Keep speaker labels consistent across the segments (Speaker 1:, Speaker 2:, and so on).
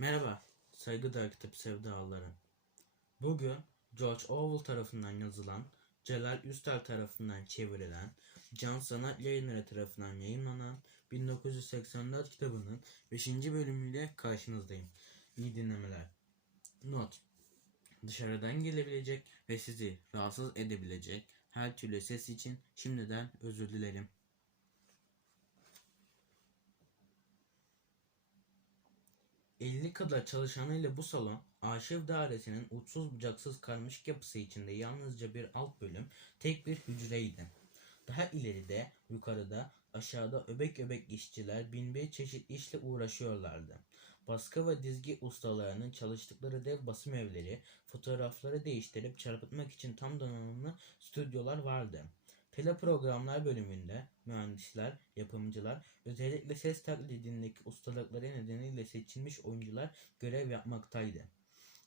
Speaker 1: Merhaba, saygıdeğer kitap sevdalıları. Bugün George Orwell tarafından yazılan, Celal Üstel tarafından çevrilen, Can Sanat Yayınları tarafından yayınlanan 1984 kitabının 5. bölümüyle karşınızdayım. İyi dinlemeler. Not. Dışarıdan gelebilecek ve sizi rahatsız edebilecek her türlü ses için şimdiden özür dilerim. ...50 kadar çalışanıyla bu salon, arşiv dairesinin uçsuz bucaksız karmaşık yapısı içinde yalnızca bir alt bölüm, tek bir hücreydi. Daha ileride, yukarıda, aşağıda öbek öbek işçiler bin bir çeşit işle uğraşıyorlardı. Baskı ve dizgi ustalarının çalıştıkları dev basım evleri, fotoğrafları değiştirip çarpıtmak için tam donanımlı stüdyolar vardı. Teleprogramlar bölümünde mühendisler, yapımcılar, özellikle ses taklidindeki ustalıkları nedeniyle seçilmiş oyuncular görev yapmaktaydı.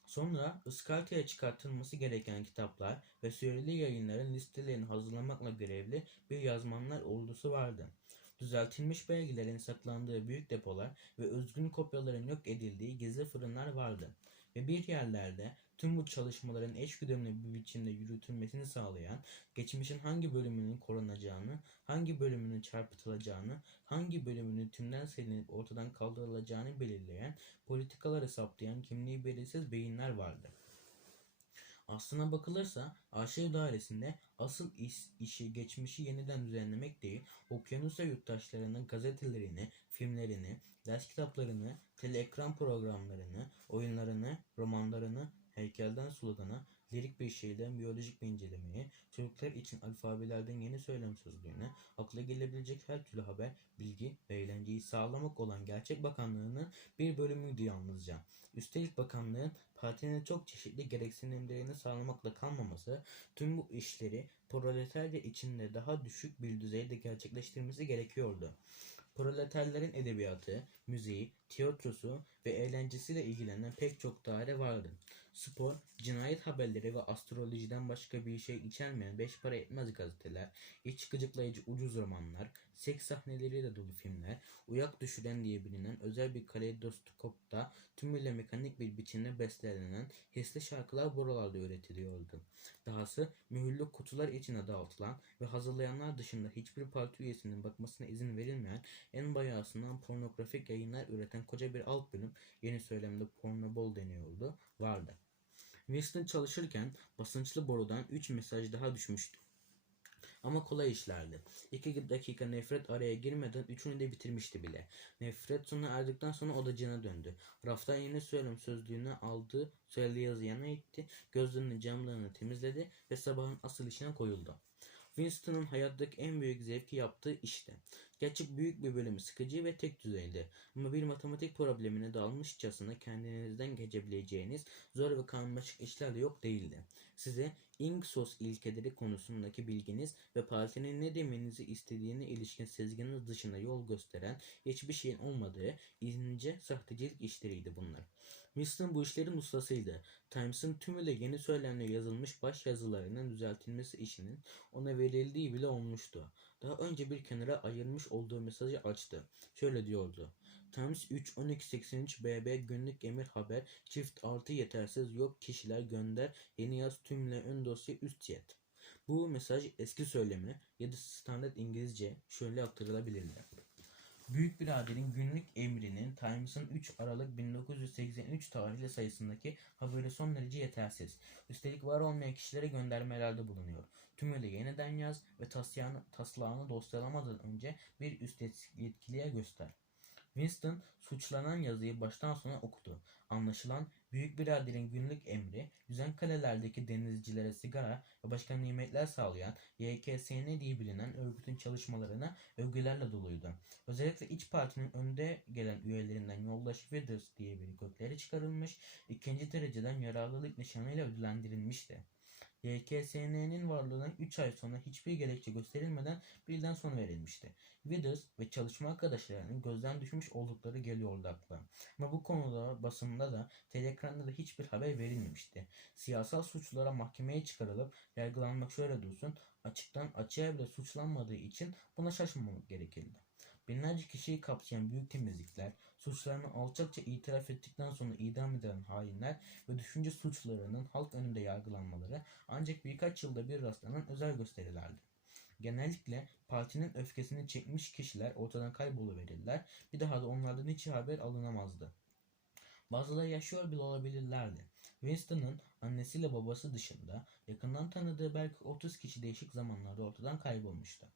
Speaker 1: Sonra ıskartaya çıkartılması gereken kitaplar ve süreli yayınların listelerini hazırlamakla görevli bir yazmanlar ordusu vardı. Düzeltilmiş belgelerin saklandığı büyük depolar ve özgün kopyaların yok edildiği gizli fırınlar vardı. Ve bir yerlerde tüm bu çalışmaların eşgüdümlü bir biçimde yürütülmesini sağlayan, geçmişin hangi bölümünün korunacağını, hangi bölümünün çarpıtılacağını, hangi bölümünün tümden silinip ortadan kaldırılacağını belirleyen, politikaları saptayan kimliği belirsiz beyinler vardı. Aslına bakılırsa arşiv dairesinde asıl iş, işi geçmişi yeniden düzenlemek değil, okyanusa yurttaşlarının gazetelerini, filmlerini, ders kitaplarını, teleekran programlarını, oyunlarını, romanlarını, heykelden slogana, lirik bir şeyden biyolojik bir incelemeye, çocuklar için alfabelerden yeni söylem sözlüğüne, akla gelebilecek her türlü haber, bilgi ve eğlenceyi sağlamak olan Gerçek Bakanlığı'nın bir bölümüydü yalnızca. Üstelik bakanlığın partinin çok çeşitli gereksinimlerini sağlamakla kalmaması, tüm bu işleri proletarya içinde daha düşük bir düzeyde gerçekleştirmesi gerekiyordu. Proleterlerin edebiyatı, müziği, tiyatrosu ve eğlencesiyle ilgilenen pek çok daire vardı. Spor, cinayet haberleri ve astrolojiden başka bir şey içermeyen beş para etmez gazeteler, iç gıcıklayıcı ucuz romanlar, seks sahneleriyle dolu filmler, uyak düşüren diye bilinen özel bir kaleidoskopta tümüyle mekanik bir biçimde bestelenen hisli şarkılar buralarda üretiliyordu. Dahası mühürlü kutular içine dağıtılan ve hazırlayanlar dışında hiçbir parti üyesinin bakmasına izin verilmeyen en bayağısından pornografik yayınlar üreten koca bir alt bölüm yeni söylemde pornobol deniyordu vardı. Winston çalışırken basınçlı borudan 3 mesaj daha düşmüştü. Ama kolay işlerdi. İki dakika nefret araya girmeden üçünü de bitirmişti bile. Nefret sona erdikten sonra odacına döndü. Raftan yeni söylem sözlüğünü aldı, söylediği yazı yana itti, gözlerini camlarını temizledi ve sabahın asıl işine koyuldu. Winston'ın hayattaki en büyük zevki yaptığı işte. Gerçek büyük bir bölümü sıkıcı ve tek düzeydi. Ama bir matematik problemine dalmışçasına kendinizden geçebileceğiniz zor ve karmaşık işler de yok değildi. Size Ingsos ilkeleri konusundaki bilginiz ve partinin ne demenizi istediğine ilişkin sezginiz dışında yol gösteren hiçbir şeyin olmadığı ince sahtecilik işleriydi bunlar. Winston bu işlerin ustasıydı. Times'ın tümüyle yeni söylemle yazılmış baş yazılarının düzeltilmesi işinin ona verildiği bile olmuştu. Daha önce bir kenara ayırmış olduğu mesajı açtı. Şöyle diyordu. Times 3 1283 BB günlük emir haber çift artı yetersiz yok kişiler gönder yeni yaz tümle ön dosya üst yet. Bu mesaj eski söylemi ya da standart İngilizce şöyle aktarılabilirdi. Büyük biraderin günlük emrinin Times'ın 3 Aralık 1983 tarihli sayısındaki haberi son derece yetersiz. Üstelik var olmayan kişilere göndermelerde bulunuyor. Tümüyle yeniden yaz ve taslağını, taslağını dosyalamadan önce bir üst yetkiliye göster. Winston suçlanan yazıyı baştan sona okudu. Anlaşılan büyük biraderin günlük emri yüzen kalelerdeki denizcilere sigara ve başka nimetler sağlayan YKSN diye bilinen örgütün çalışmalarına övgülerle doluydu. Özellikle iç partinin önde gelen üyelerinden yoldaş Withers diye bir gökleri çıkarılmış, ikinci dereceden yararlılık nişanıyla ödüllendirilmişti. YKSN'nin varlığına 3 ay sonra hiçbir gerekçe gösterilmeden birden son verilmişti. Withers ve çalışma arkadaşlarının gözden düşmüş oldukları geliyordu akla. Ama bu konuda basında da teleekranda da hiçbir haber verilmemişti. Siyasal suçlulara mahkemeye çıkarılıp yargılanmak şöyle dursun açıktan açığa bile suçlanmadığı için buna şaşmamak gerekirdi. Binlerce kişiyi kapsayan büyük temizlikler, suçlarını alçakça itiraf ettikten sonra idam edilen hainler ve düşünce suçlarının halk önünde yargılanmaları ancak birkaç yılda bir rastlanan özel gösterilerdi. Genellikle partinin öfkesini çekmiş kişiler ortadan kayboluverirler, bir daha da onlardan hiç haber alınamazdı. Bazıları yaşıyor bile olabilirlerdi. Winston'ın annesiyle babası dışında yakından tanıdığı belki 30 kişi değişik zamanlarda ortadan kaybolmuştu.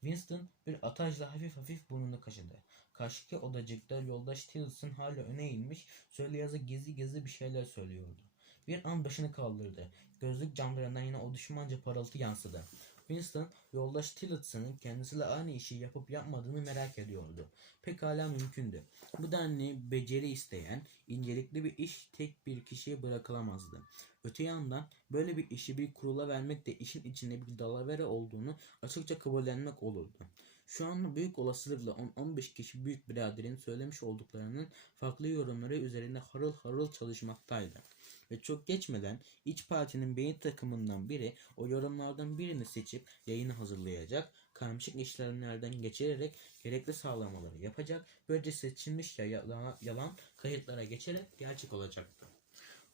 Speaker 1: Winston bir atajla hafif hafif burnunu kaşıdı. Karşıki odacıkta yoldaş Tillotson hala öne eğilmiş, söyle yazı gizli gizli bir şeyler söylüyordu. Bir an başını kaldırdı. Gözlük camlarından yine o düşmanca parıltı yansıdı. Winston, yoldaş Tillotson'ın kendisiyle aynı işi yapıp yapmadığını merak ediyordu. Pekala mümkündü. Bu denli beceri isteyen, incelikli bir iş tek bir kişiye bırakılamazdı. Öte yandan böyle bir işi bir kurula vermek de işin içinde bir dalavere olduğunu açıkça kabullenmek olurdu. Şu an büyük olasılıkla 10-15 kişi büyük biraderin söylemiş olduklarının farklı yorumları üzerinde harıl harıl çalışmaktaydı. Ve çok geçmeden iç partinin beyin takımından biri o yorumlardan birini seçip yayını hazırlayacak, karmaşık işlemlerden geçirerek gerekli sağlamaları yapacak, böylece seçilmiş ya yalan, yalan kayıtlara geçerek gerçek olacaktı.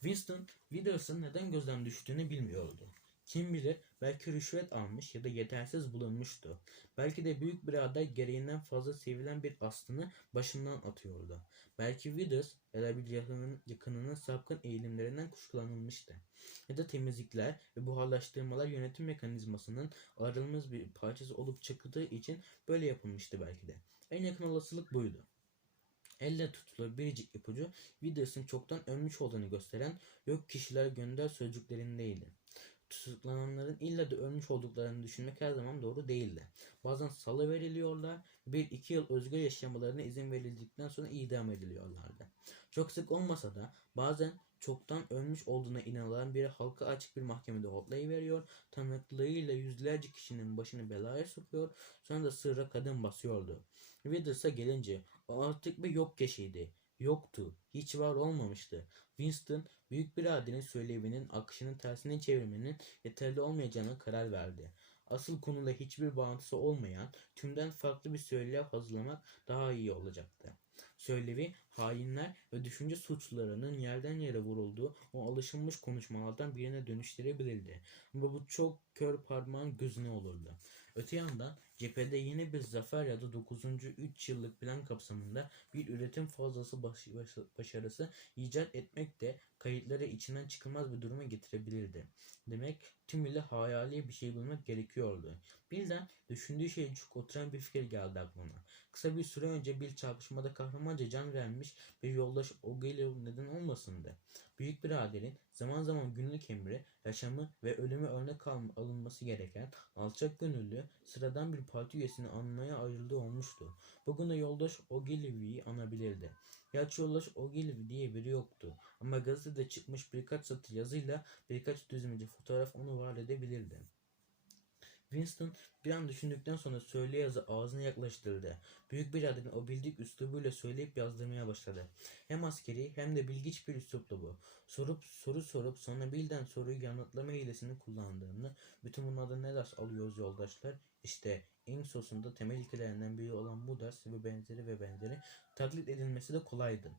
Speaker 1: Winston, Withers'ın neden gözden düştüğünü bilmiyordu. Kim bilir belki rüşvet almış ya da yetersiz bulunmuştu. Belki de büyük bir aday gereğinden fazla sevilen bir aslını başından atıyordu. Belki Withers ya da bir yakınının, yakınının sapkın eğilimlerinden kuşkulanılmıştı. Ya da temizlikler ve buharlaştırmalar yönetim mekanizmasının ayrılmaz bir parçası olup çıktığı için böyle yapılmıştı belki de. En yakın olasılık buydu. Elle tutulur biricik ipucu Withers'ın çoktan ölmüş olduğunu gösteren yok kişiler gönder sözcüklerindeydi tutuklananların illa da ölmüş olduklarını düşünmek her zaman doğru değildi. Bazen salı veriliyorlar, bir iki yıl özgür yaşamalarına izin verildikten sonra idam ediliyorlardı. Çok sık olmasa da bazen çoktan ölmüş olduğuna inanılan biri halka açık bir mahkemede hotlayıveriyor, tanıklığıyla yüzlerce kişinin başını belaya sokuyor, sonra da sırra kadın basıyordu. Withers'a gelince o artık bir yok keşiydi. Yoktu, hiç var olmamıştı. Winston büyük biraderin söylevinin akışının tersine çevirmenin yeterli olmayacağına karar verdi. Asıl konuyla hiçbir bağıntısı olmayan tümden farklı bir söylev hazırlamak daha iyi olacaktı. Söylevi hainler ve düşünce suçlularının yerden yere vurulduğu o alışılmış konuşmalardan birine dönüştürebilirdi. Ama bu çok kör parmağın gözüne olurdu. Öte yandan cephede yeni bir zafer ya da 9. 3 yıllık plan kapsamında bir üretim fazlası baş, baş, başarısı icat etmek de kayıtları içinden çıkılmaz bir duruma getirebilirdi. Demek tümüyle hayali bir şey bulmak gerekiyordu. Birden düşündüğü şey çok oturan bir fikir geldi aklına. Kısa bir süre önce bir çarpışmada kahramanca can vermiş bir yoldaş Ogelio neden olmasındı. Büyük biraderin zaman zaman günlük emri, yaşamı ve ölümü örnek alınması gereken alçak gönüllü sıradan bir parti üyesini anmaya ayrıldığı olmuştu. Bugün de yoldaş Ogilvy'yi anabilirdi. Gerçi yoldaş Ogilvy diye biri yoktu. Ama gazetede çıkmış birkaç satır yazıyla birkaç düzmece fotoğraf onu var edebilirdi. Winston bir an düşündükten sonra söyle yazı ağzına yaklaştırdı. Büyük bir adını o bildik üslubuyla söyleyip yazdırmaya başladı. Hem askeri hem de bilgiç bir üsluplu bu. Sorup soru sorup sonra birden soruyu yanıtlama hilesini kullandığını, bütün bunlardan ne ders alıyoruz yoldaşlar? İşte en sosunda temel ilkelerinden biri olan bu ders ve benzeri ve benzeri taklit edilmesi de kolaydı.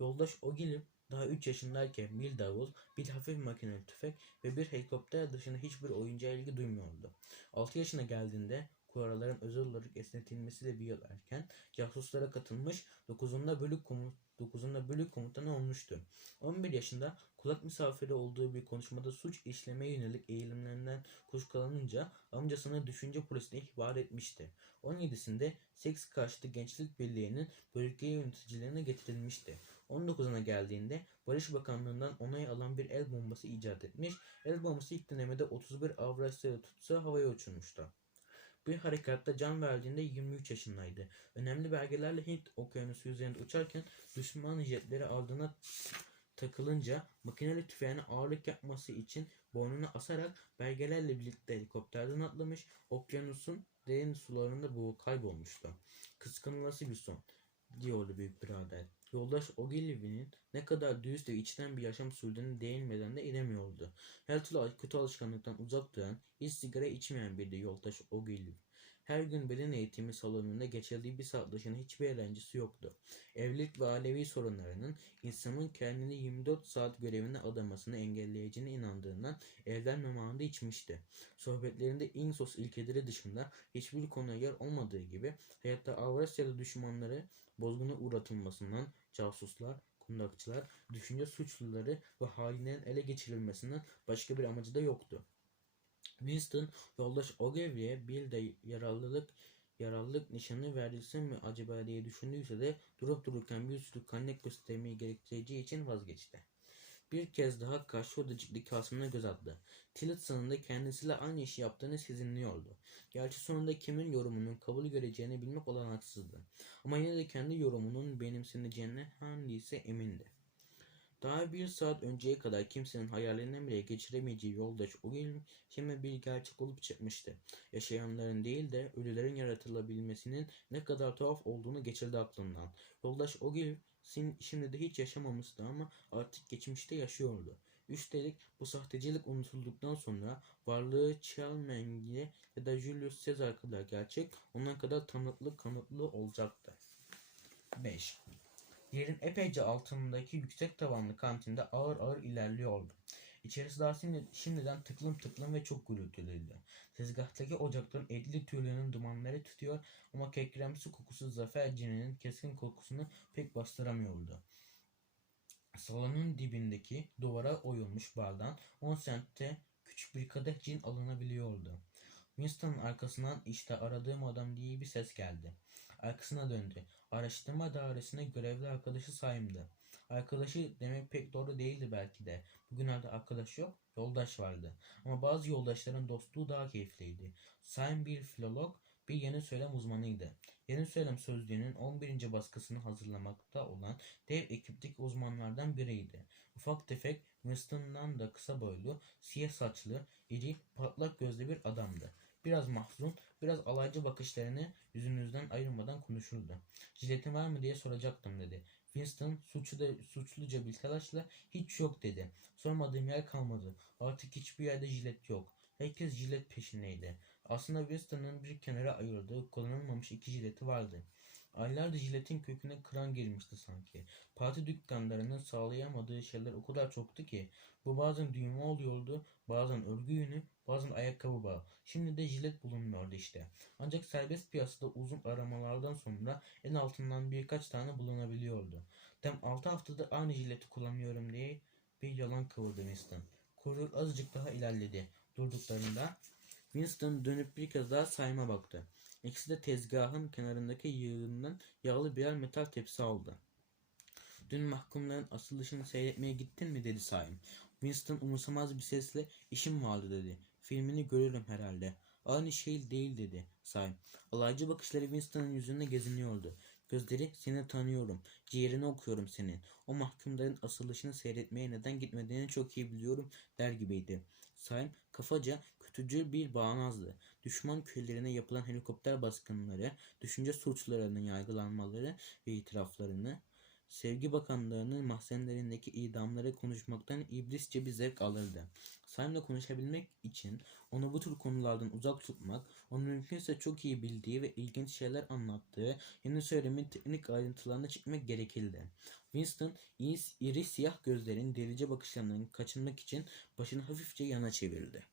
Speaker 1: Yoldaş Ogilvy daha 3 yaşındayken bir davul, bir hafif makineli tüfek ve bir helikopter dışında hiçbir oyuncağa ilgi duymuyordu. 6 yaşına geldiğinde kuralların özel olarak esnetilmesi de bir yıl erken casuslara katılmış 9'unda bölük komut 9'unda bölük komutanı olmuştu. 11 yaşında kulak misafiri olduğu bir konuşmada suç işlemeye yönelik eğilimlerinden kuşkulanınca amcasına düşünce polisine ihbar etmişti. 17'sinde seks karşıtı gençlik birliğinin bölge yöneticilerine getirilmişti. 19'una geldiğinde Barış Bakanlığı'ndan onay alan bir el bombası icat etmiş. El bombası ilk denemede 31 Avrasya tutsa havaya uçurmuştu. Bir harekatta can verdiğinde 23 yaşındaydı. Önemli belgelerle Hint okyanusu üzerinde uçarken düşman jetleri ardına takılınca makineli tüfeğine ağırlık yapması için boynunu asarak belgelerle birlikte helikopterden atlamış, okyanusun derin sularında boğu kaybolmuştu. Kıskanılası bir son, diyordu büyük birader. Yoldaş Ogilvy'nin ne kadar dürüst ve içten bir yaşam sürdüğünü değinmeden de edemiyordu. Her türlü kötü alışkanlıktan uzak duran, hiç sigara içmeyen bir de yoldaş Ogilvy. Her gün beden eğitimi salonunda geçirdiği bir saat dışında hiçbir eğlencesi yoktu. Evlilik ve ailevi sorunlarının insanın kendini 24 saat görevine adamasını engelleyeceğine inandığından evlenmemanda içmişti. Sohbetlerinde Insos ilkeleri dışında hiçbir konuya yer olmadığı gibi hayatta Avrasyalı düşmanları bozguna uğratılmasından casuslar, kundakçılar, düşünce suçluları ve hainlerin ele geçirilmesinden başka bir amacı da yoktu. Winston yoldaş Ogilvy'ye bir de yaralılık yaralılık nişanı verilsin mi acaba diye düşündüyse de durup dururken bir sürü kannek göstermeyi gerektireceği için vazgeçti. Bir kez daha karşı odacık kasımına göz attı. Tillotson da kendisiyle aynı işi yaptığını sezinliyordu. Gerçi sonunda kimin yorumunun kabul göreceğini bilmek olanaksızdı. Ama yine de kendi yorumunun benimseneceğine handiyse emindi. Daha bir saat önceye kadar kimsenin hayalinden bile geçiremeyeceği yoldaş o gün şimdi bir gerçek olup çıkmıştı. Yaşayanların değil de ölülerin yaratılabilmesinin ne kadar tuhaf olduğunu geçirdi aklından. Yoldaş Ogil şimdi de hiç yaşamamıştı ama artık geçmişte yaşıyordu. Üstelik bu sahtecilik unutulduktan sonra varlığı Chelmengi ya da Julius Caesar kadar gerçek, ondan kadar tanıklı kanıtlı olacaktı. 5. Yerin epeyce altındaki yüksek tavanlı kantinde ağır ağır ilerliyordu. İçerisi daha şimdi, şimdiden tıklım tıklım ve çok gürültülüydü. Tezgahtaki ocakların etli tüylerinin dumanları tutuyor ama kekremsi kokusu zafer cininin keskin kokusunu pek bastıramıyordu. Salonun dibindeki duvara oyulmuş bardan 10 sentte küçük bir kadeh cin alınabiliyordu. Winston'ın arkasından işte aradığım adam diye bir ses geldi. Arkasına döndü. Araştırma dairesine görevli arkadaşı sayımdı. Arkadaşı demek pek doğru değildi belki de. Bugünlerde arkadaş yok, yoldaş vardı. Ama bazı yoldaşların dostluğu daha keyifliydi. Sayın bir filolog, bir yeni söylem uzmanıydı. Yeni söylem sözlüğünün 11. baskısını hazırlamakta olan dev ekipteki uzmanlardan biriydi. Ufak tefek, Winston'dan da kısa boylu, siyah saçlı, iri, patlak gözlü bir adamdı. Biraz mahzun, biraz alaycı bakışlarını yüzünüzden ayırmadan konuşurdu. Jiletin var mı diye soracaktım dedi. Winston suçlu da, suçluca bir telaşla hiç yok dedi. Sormadığım yer kalmadı. Artık hiçbir yerde jilet yok. Herkes jilet peşindeydi. Aslında Winston'ın bir kenara ayırdığı kullanılmamış iki jileti vardı. Aylardır jiletin köküne kıran girmişti sanki. Parti dükkanlarının sağlayamadığı şeyler o kadar çoktu ki. Bu bazen düğme oluyordu, bazen örgü yünü, bazen ayakkabı bağı. Şimdi de jilet bulunmuyordu işte. Ancak serbest piyasada uzun aramalardan sonra en altından birkaç tane bulunabiliyordu. Tam 6 haftadır aynı jileti kullanıyorum diye bir yalan kıvırdı Winston. Kuyruk azıcık daha ilerledi. Durduklarında Winston dönüp bir kez daha sayma baktı. İkisi de tezgahın kenarındaki yığından yağlı birer metal tepsi aldı. Dün mahkumların asılışını seyretmeye gittin mi dedi Saim. Winston umursamaz bir sesle işim vardı dedi. Filmini görürüm herhalde. Aynı şey değil dedi Saim. Alaycı bakışları Winston'ın yüzünde geziniyordu. Gözleri seni tanıyorum. Ciğerini okuyorum senin. O mahkumların asılışını seyretmeye neden gitmediğini çok iyi biliyorum der gibiydi. Saim kafaca kötücül bir bağnazdı. Düşman köylerine yapılan helikopter baskınları, düşünce suçlarının yargılanmaları ve itiraflarını, sevgi bakanlarının mahzenlerindeki idamları konuşmaktan iblisçe bir zevk alırdı. Saim'le konuşabilmek için onu bu tür konulardan uzak tutmak, onun mümkünse çok iyi bildiği ve ilginç şeyler anlattığı yeni söylemin teknik ayrıntılarına çıkmak gerekirdi. Winston iri siyah gözlerin delice bakışlarından kaçınmak için başını hafifçe yana çevirdi.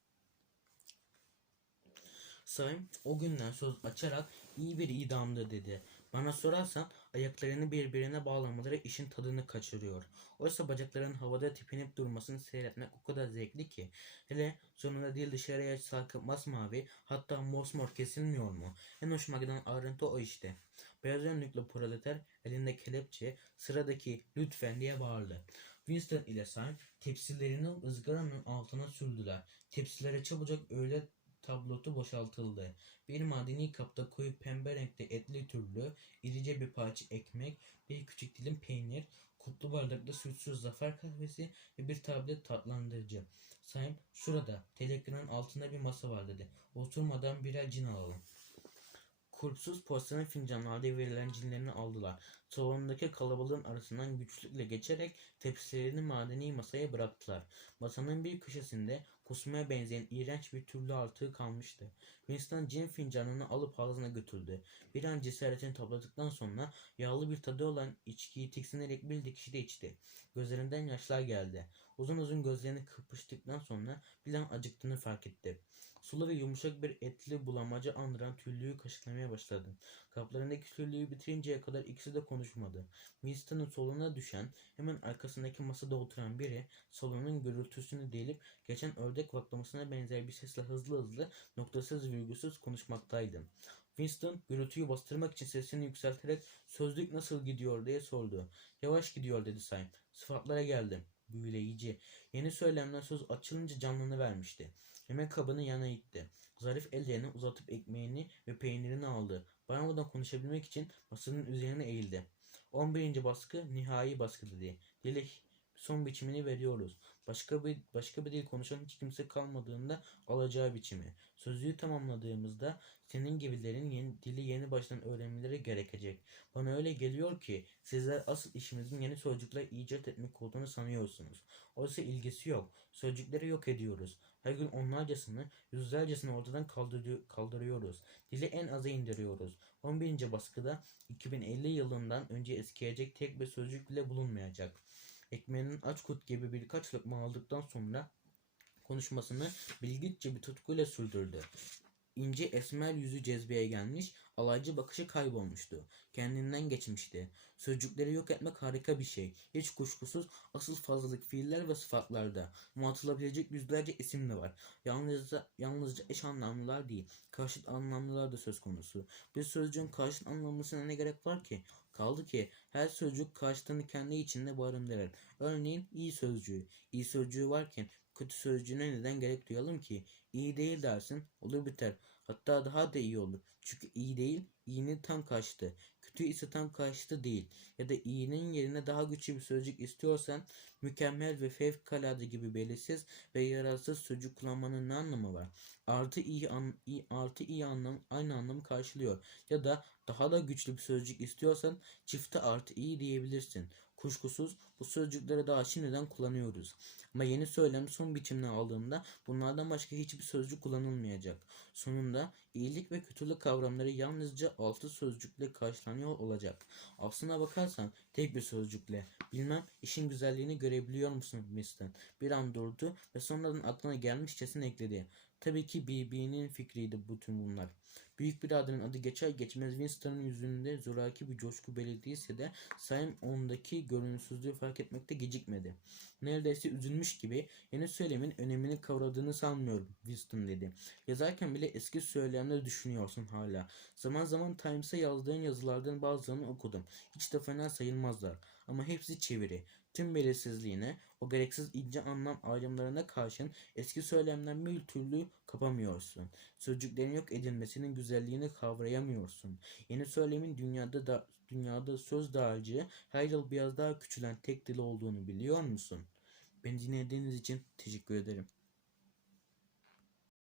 Speaker 1: Saim o günden söz açarak iyi bir idamdı dedi. Bana sorarsan ayaklarını birbirine bağlamaları işin tadını kaçırıyor. Oysa bacaklarının havada tipinip durmasını seyretmek o kadar zevkli ki. Hele sonunda değil dışarıya sarkıp masmavi hatta mosmor kesilmiyor mu? En hoşuma giden ayrıntı o işte. Beyaz önlüklü proleter elinde kelepçe sıradaki lütfen diye bağırdı. Winston ile Saim tepsilerini ızgaranın altına sürdüler. Tepsilere çabucak öyle tablotu boşaltıldı. Bir madeni kapta koyu pembe renkte etli türlü, irice bir parça ekmek, bir küçük dilim peynir, kutlu bardakta sütsüz zafer kahvesi ve bir tablet tatlandırıcı. Sayın şurada, telekranın altında bir masa var dedi. Oturmadan birer cin alalım. Kurpsuz porselen fincanlarda verilen cinlerini aldılar. Salondaki kalabalığın arasından güçlükle geçerek tepsilerini madeni masaya bıraktılar. Masanın bir köşesinde kusmaya benzeyen iğrenç bir türlü artığı kalmıştı. Winston cin fincanını alıp ağzına götürdü. Bir an cesaretini topladıktan sonra yağlı bir tadı olan içkiyi tiksinerek bir dikişte içti. Gözlerinden yaşlar geldi. Uzun uzun gözlerini kırpıştıktan sonra bir an acıktığını fark etti. Sulu ve yumuşak bir etli bulamacı andıran tüllüyü kaşıklamaya başladı. Kaplarındaki tüllüyü bitirinceye kadar ikisi de konuşmadı. Winston'ın soluna düşen, hemen arkasındaki masada oturan biri salonun gürültüsünü delip geçen ördek vaklamasına benzer bir sesle hızlı hızlı noktasız virgülsüz konuşmaktaydı. Winston gürültüyü bastırmak için sesini yükselterek sözlük nasıl gidiyor diye sordu. Yavaş gidiyor dedi Sayın. Sıfatlara geldim. Büyüleyici. Yeni söylemler söz açılınca canlını vermişti. Yemek kabını yana itti. Zarif ellerini uzatıp ekmeğini ve peynirini aldı. Bağırmadan konuşabilmek için masanın üzerine eğildi. 11. baskı nihai baskı dedi. Dili son biçimini veriyoruz. Başka bir başka bir dil konuşan hiç kimse kalmadığında alacağı biçimi. Sözlüğü tamamladığımızda senin gibilerin yeni, dili yeni baştan öğrenmeleri gerekecek. Bana öyle geliyor ki sizler asıl işimizin yeni sözcükler icat etmek olduğunu sanıyorsunuz. Oysa ilgisi yok. Sözcükleri yok ediyoruz. Her gün onlarcasını, yüzlercesini ortadan kaldırıyor, kaldırıyoruz. Dili en aza indiriyoruz. 11. baskıda 2050 yılından önce eskiyecek tek bir sözcük bile bulunmayacak. Ekmeğinin aç kurt gibi birkaç lokma aldıktan sonra konuşmasını bilgiççe bir tutkuyla sürdürdü. İnce esmer yüzü cezbeye gelmiş, alaycı bakışı kaybolmuştu. Kendinden geçmişti. Sözcükleri yok etmek harika bir şey. Hiç kuşkusuz asıl fazlalık fiiller ve sıfatlarda. Muhatılabilecek yüzlerce isim de var. Yalnızca, yalnızca eş anlamlılar değil, karşıt anlamlılar da söz konusu. Bir sözcüğün karşıt anlamlısına ne gerek var ki? Kaldı ki her sözcük karşıtını kendi içinde barındırır. Örneğin iyi sözcüğü. İyi sözcüğü varken kötü sözcüğüne neden gerek duyalım ki? İyi değil dersin, olur biter. Hatta daha da iyi olur. Çünkü iyi değil, iyinin tam karşıtı. Kötü ise tam karşıtı değil. Ya da iyinin yerine daha güçlü bir sözcük istiyorsan mükemmel ve fevkalade gibi belirsiz ve yararsız sözcük kullanmanın ne anlamı var? Artı iyi, an, iyi artı iyi anlam aynı anlamı karşılıyor. Ya da daha da güçlü bir sözcük istiyorsan çifte artı iyi diyebilirsin. Kuşkusuz bu sözcükleri daha şimdiden kullanıyoruz. Ama yeni söylem son biçimini aldığında bunlardan başka hiçbir sözcük kullanılmayacak. Sonunda iyilik ve kötülük kavramları yalnızca altı sözcükle karşılanıyor olacak. Aslına bakarsan tek bir sözcükle. Bilmem işin güzelliğini görebiliyor musun Winston? Bir an durdu ve sonradan aklına gelmişçesine ekledi. Tabii ki BB'nin fikriydi bütün bunlar. Büyük biraderin adı geçer geçmez Winston'ın yüzünde zoraki bir coşku belirtiyse de Sam ondaki görünsüzlüğü fark etmekte gecikmedi. Neredeyse üzülmüş gibi yeni söylemin önemini kavradığını sanmıyorum Winston dedi. Yazarken bile eski söylemleri düşünüyorsun hala. Zaman zaman Times'a yazdığın yazılardan bazılarını okudum. Hiç de fena sayılmazlar. Ama hepsi çeviri. Tüm belirsizliğine, o gereksiz ince anlam ayrımlarına karşın eski söylemden bir türlü kapamıyorsun. Sözcüklerin yok edilmesinin güzelliğini kavrayamıyorsun. Yeni söylemin dünyada da dünyada söz dağarcığı her yıl biraz daha küçülen tek dil olduğunu biliyor musun? Beni dinlediğiniz için teşekkür ederim.